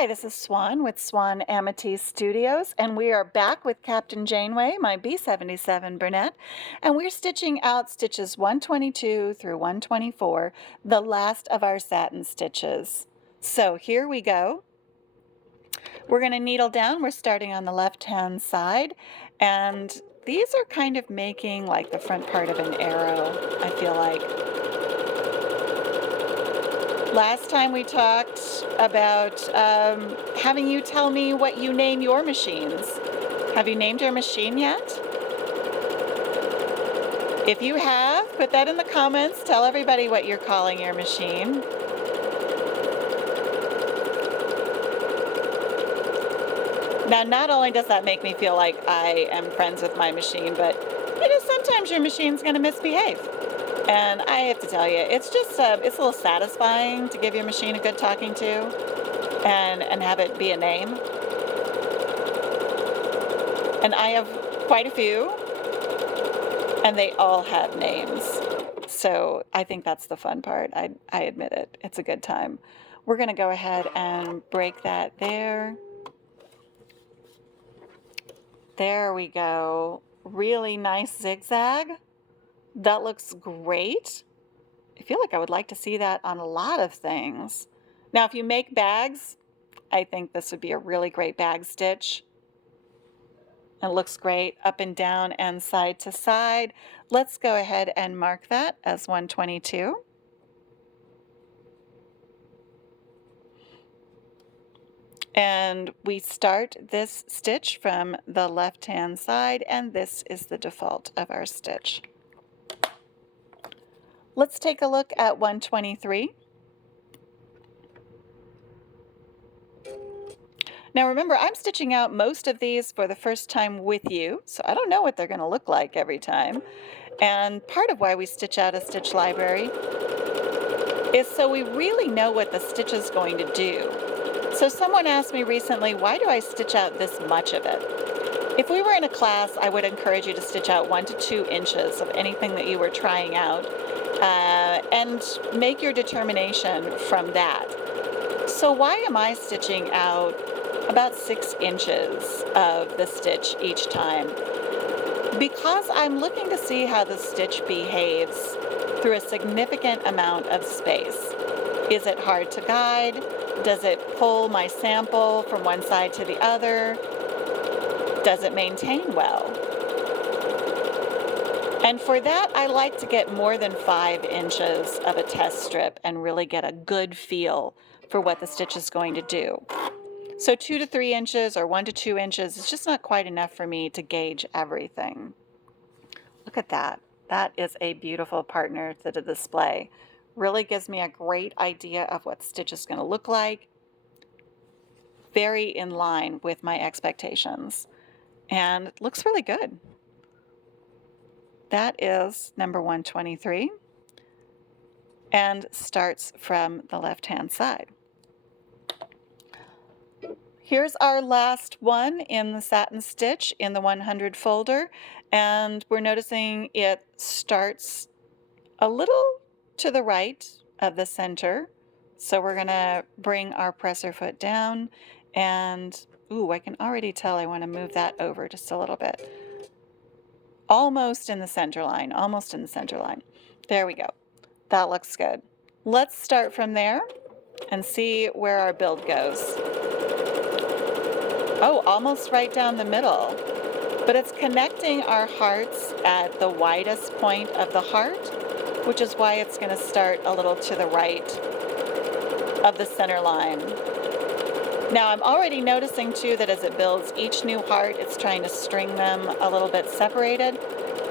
Hi, this is Swan with Swan Amity Studios, and we are back with Captain Janeway, my B-77 Bernette, and we're stitching out stitches 122 through 124, the last of our satin stitches. So here we go. We're going to needle down. We're starting on the left-hand side, and these are kind of making like the front part of an arrow, I feel like. Last time we talked about having you tell me what you name your machines. Have you named your machine yet? If you have, put that in the comments. Tell everybody what you're calling your machine. Now, not only does that make me feel like I am friends with my machine, but sometimes your machine's going to misbehave. And I have to tell you, it's just, it's a little satisfying to give your machine a good talking to and have it be a name. And I have quite a few, and they all have names. So I think that's the fun part. I admit it. It's a good time. We're going to go ahead and break that there. There we go. Really nice zigzag. That looks great. I feel like I would like to see that on a lot of things. Now, if you make bags, I think this would be a really great bag stitch. It looks great up and down and side to side. Let's go ahead and mark that as 122. And we start this stitch from the left-hand side, and this is the default of our stitch. Let's take a look at 123. Now remember, I'm stitching out most of these for the first time with you, so I don't know what they're going to look like every time. And part of why we stitch out a stitch library is so we really know what the stitch is going to do. So someone asked me recently, why do I stitch out this much of it? If we were in a class, I would encourage you to stitch out 1 to 2 inches of anything that you were trying out and make your determination from that. So why am I stitching out about 6 inches of the stitch each time? Because I'm looking to see how the stitch behaves through a significant amount of space. Is it hard to guide? Does it pull my sample from one side to the other? Does it maintain well? And for that, I like to get more than 5 inches of a test strip and really get a good feel for what the stitch is going to do. So 2 to 3 inches or 1 to 2 inches is just not quite enough for me to gauge everything. Look at that. That is a beautiful partner to the display. Really gives me a great idea of what stitch is going to look like. Very in line with my expectations. And it looks really good. That is number 123 and starts from the left-hand side. Here's our last one in the satin stitch in the 100 folder, and we're noticing it starts a little to the right of the center. So we're gonna bring our presser foot down and, ooh, I can already tell I wanna move that over just a little bit. Almost in the center line, almost in the center line. There we go. That looks good. Let's start from there and see where our build goes. Oh, almost right down the middle. But it's connecting our hearts at the widest point of the heart, which is why it's going to start a little to the right of the center line. Now I'm already noticing too that as it builds each new heart, it's trying to string them a little bit separated.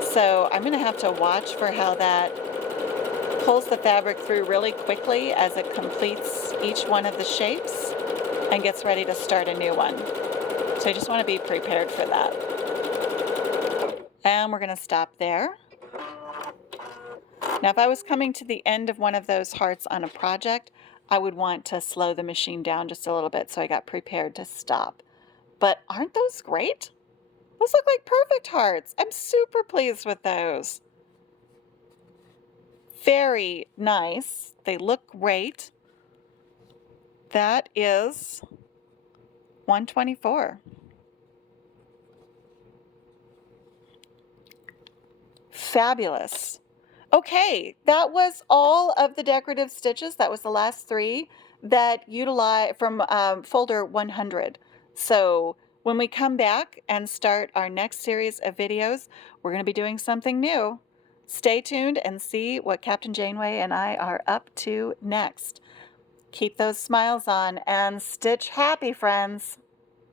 So I'm going to have to watch for how that pulls the fabric through really quickly as it completes each one of the shapes and gets ready to start a new one. So I just want to be prepared for that. And we're going to stop there. Now, if I was coming to the end of one of those hearts on a project, I would want to slow the machine down just a little bit so I got prepared to stop. But aren't those great? Those look like perfect hearts. I'm super pleased with those. Very nice. They look great. That is 124. Fabulous. Okay, that was all of the decorative stitches. That was the last three that utilize from folder 100. So when we come back and start our next series of videos, we're going to be doing something new. Stay tuned and see what Captain Janeway and I are up to next. Keep those smiles on and stitch happy, friends.